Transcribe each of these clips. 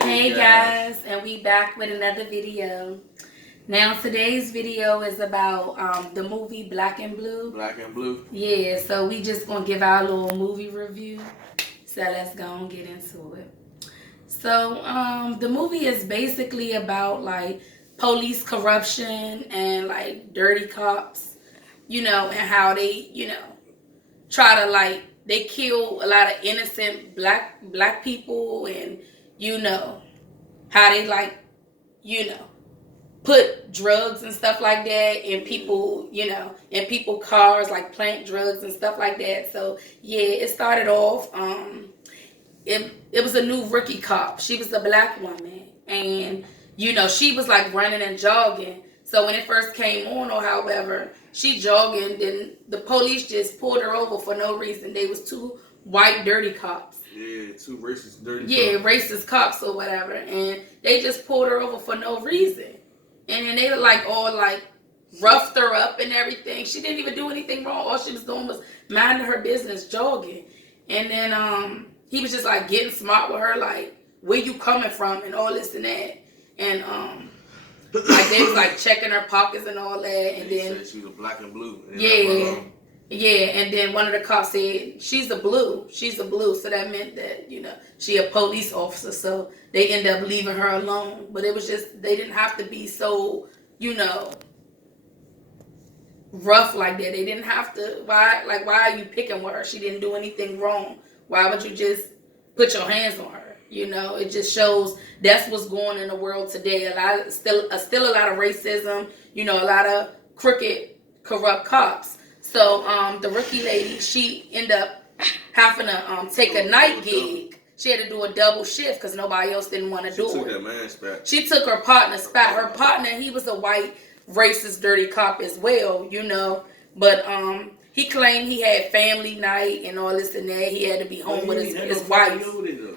Hey guys, and we back with another video. Now today's video is about the movie Black and Blue. Black and Blue. Yeah, so we just gonna give our little movie review. So let's go and get into it. So the movie is basically about like police corruption and like dirty cops, and how they, try to like they kill a lot of innocent black people and how they like, put drugs and stuff like that in people, in people cars, like plant drugs and stuff like that. So yeah, it started off. It was a new rookie cop. She was a black woman, and she was like running and jogging. So when it first came on, or however, she jogging, then the police just pulled her over for no reason. They was two white dirty cops. Yeah, two racist dirty cops. Yeah, racist cops or whatever, and they just pulled her over for no reason. And then they like all like roughed her up and everything. She didn't even do anything wrong. All she was doing was minding her business, jogging. And then he was just like getting smart with her, like, where you coming from and all this and that. And like they was like checking her pockets and all that. And then said she was black and blue. And yeah, and then one of the cops said, she's a blue. So that meant that, she a police officer. So they end up leaving her alone. But it was just, they didn't have to be so, rough like that. They didn't have to, why are you picking with her? She didn't do anything wrong. Why would you just put your hands on her? It just shows that's what's going on in the world today. Still a lot of racism, a lot of crooked, corrupt cops. So the rookie lady, she ended up having to take a night gig. She had to do a double shift because nobody else didn't want to do it. She took that man's spot. She took her partner's spot. Her partner, he was a white, racist, dirty cop as well, But he claimed he had family night and all this and that. He had to be home with his wife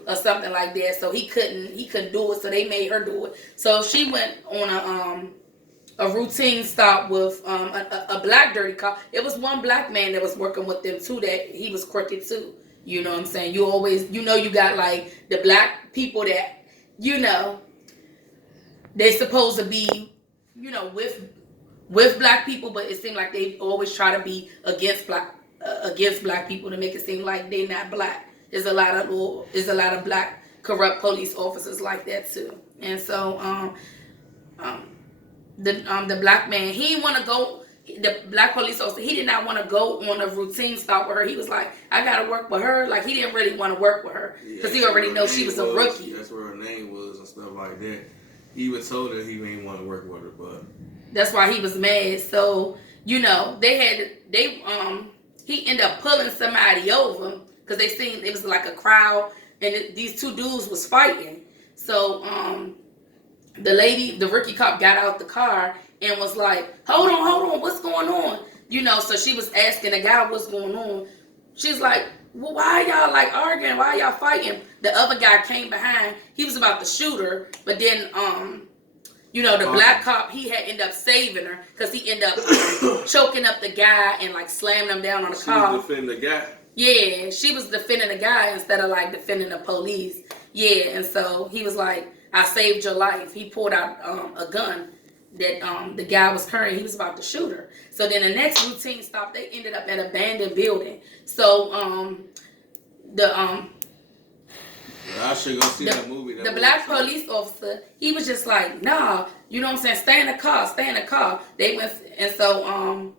or something like that. So he couldn't do it. So they made her do it. So she went on a routine stop with a black dirty cop. It was one black man that was working with them too, that he was crooked too. You know what I'm saying? You always, you got like the black people that, they supposed to be, with black people, but it seemed like they always try to be against black people to make it seem like they're not black. There's a lot of black corrupt police officers like that too. And so the black man, he didn't want to go. The black police officer, he did not want to go on a routine stop with her. He was like, I gotta work with her. Like, he didn't really want to work with her because he already know she was a rookie. That's where her name was and stuff like that. He even told her he didn't want to work with her, but that's why he was mad. So he ended up pulling somebody over because they seen it was like a crowd and these two dudes was fighting. So the rookie cop got out the car and was like, hold on, what's going on? So she was asking the guy what's going on. She's like, well, why y'all like arguing? Why y'all fighting? The other guy came behind. He was about to shoot her, but then the black cop, he had ended up saving her because he ended up choking up the guy and like slamming him down on the car. She was defending the guy. Yeah, she was defending the guy instead of like defending the police. Yeah, and so he was like, I saved your life. He pulled out a gun that the guy was carrying. He was about to shoot her. So then the next routine stop, they ended up at an abandoned building. So I should go see that movie. The black police officer, he was just like, nah, you know what I'm saying? Stay in the car. They went, and so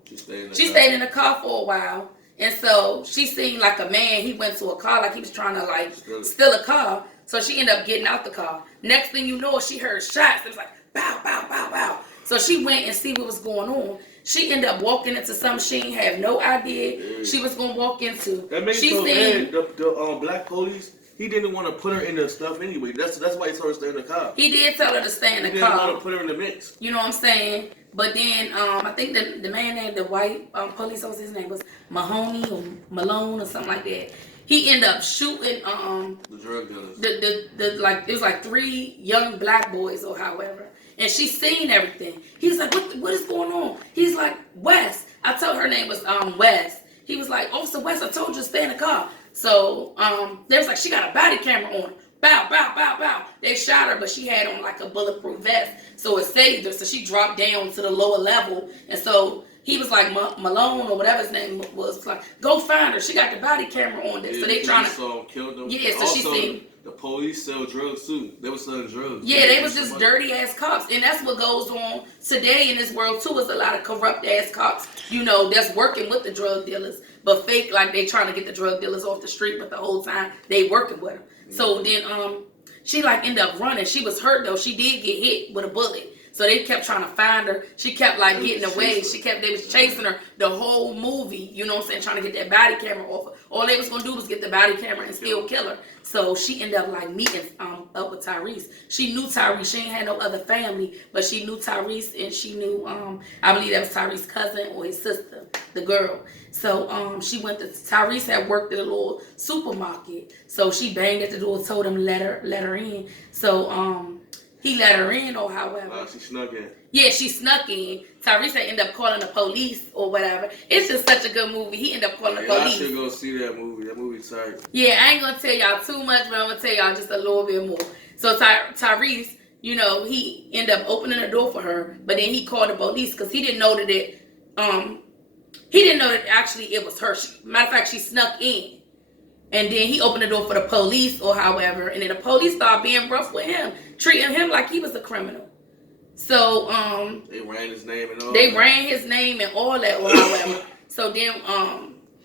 she stayed in the car for a while. And so she seen like a man, he went to a car like he was trying to like steal a car. So she ended up getting out the car. Next thing you know, she heard shots. It was like, bow, bow, bow, bow. So she went and see what was going on. She ended up walking into something she didn't have no idea she was going to walk into. That makes so bad. The black police, he didn't want to put her in the stuff anyway. That's why he told her to stay in the car. He did tell her to stay in the car. He didn't want to put her in the mix. You know what I'm saying? But then I think the man named the white police officer, his name was Mahoney or Malone or something like that. He ended up shooting the drug dealers. It was like 3 young black boys or however. And she seen everything. He's like, what is going on? He's like, West. I told her name was West. He was like, Officer West, I told you to stay in the car. So they was like, she got a body camera on. Bow, bow, bow, bow. They shot her, but she had on like a bulletproof vest, so it saved her. So she dropped down to the lower level, and so he was like Malone or whatever his name was, like, go find her. She got the body camera on there, so they trying to. So killed them. Yeah, so also, she seen. The police sell drugs too. They were selling drugs. Yeah, they was just dirty ass cops, and that's what goes on today in this world too. Is a lot of corrupt ass cops, you know, that's working with the drug dealers, but fake like they trying to get the drug dealers off the street, but the whole time they working with them. So then she like ended up running. She was hurt though. She did get hit with a bullet. So they kept trying to find her. She kept like getting away. They was chasing her the whole movie, you know what I'm saying, trying to get that body camera off her. All they was gonna do was get the body camera and still kill her. So she ended up like meeting up with Tyrese. She knew Tyrese. She ain't had no other family, but she knew Tyrese, and she knew I believe that was Tyrese's cousin or his sister, the girl. So she went to Tyrese had worked at a little supermarket. So she banged at the door, told him let her in. So he let her in, or however. She snuck in. Yeah, she snuck in. Tyrese ended up calling the police or whatever. It's just such a good movie. He ended up calling the police. I should go see that movie. That movie's tight. Yeah, I ain't gonna tell y'all too much, but I'm gonna tell y'all just a little bit more. So Tyrese, you know, he ended up opening the door for her, but then he called the police because he didn't know that he didn't know that actually it was her. Matter of fact, she snuck in. And then he opened the door for the police or however, and then the police started being rough with him, treating him like he was a criminal. So they ran his name and all. They ran his name and all that or however. So then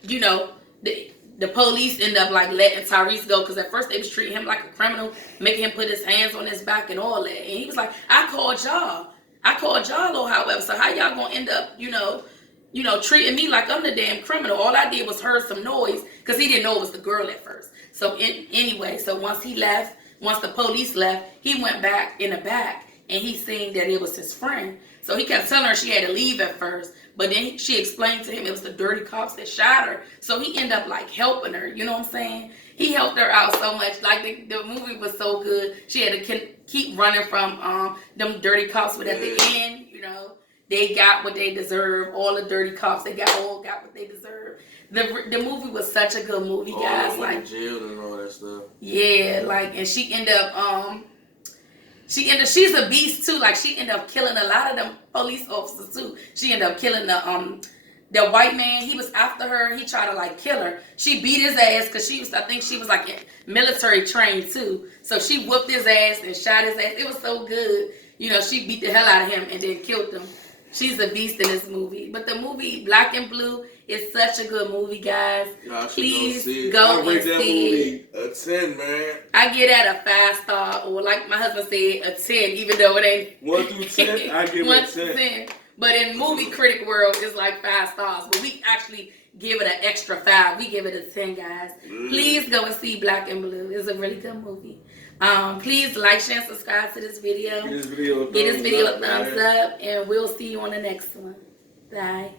you know, the police ended up like letting Tyrese go because at first they was treating him like a criminal, making him put his hands on his back and all that. And he was like, I called y'all or however. So how y'all gonna end up, you know, treating me like I'm the damn criminal? All I did was heard some noise because he didn't know it was the girl at first. So anyway, so once the police left, he went back in the back and he seen that it was his friend. So he kept telling her she had to leave at first, but then she explained to him it was the dirty cops that shot her. So he ended up like helping her, you know what I'm saying? He helped her out so much. Like the movie was so good. She had to keep running from them dirty cops, but at the end, you know, they got what they deserve. All the dirty cops, they all got what they deserve. The movie was such a good movie, guys. Like in jail and all that stuff. Yeah, like, and she ended up she's a beast too. Like she ended up killing a lot of them police officers too. She ended up killing the white man. He was after her. He tried to like kill her. She beat his ass because I think she was like military trained too. So she whooped his ass and shot his ass. It was so good. You know, she beat the hell out of him and then killed him. She's a beast in this movie. But the movie Black and Blue is such a good movie, guys. Please go and see it. A 10, man. I give that a 5-star, or like my husband said, a 10, even though it ain't 1 through 10. I give it a 10. But in movie critic world, it's like 5 stars. But we actually give it an extra 5. We give it a 10, guys. Please go and see Black and Blue. It's a really good movie. Please like, share, and subscribe to this video. Give this video a thumbs up, and we'll see you on the next one. Bye.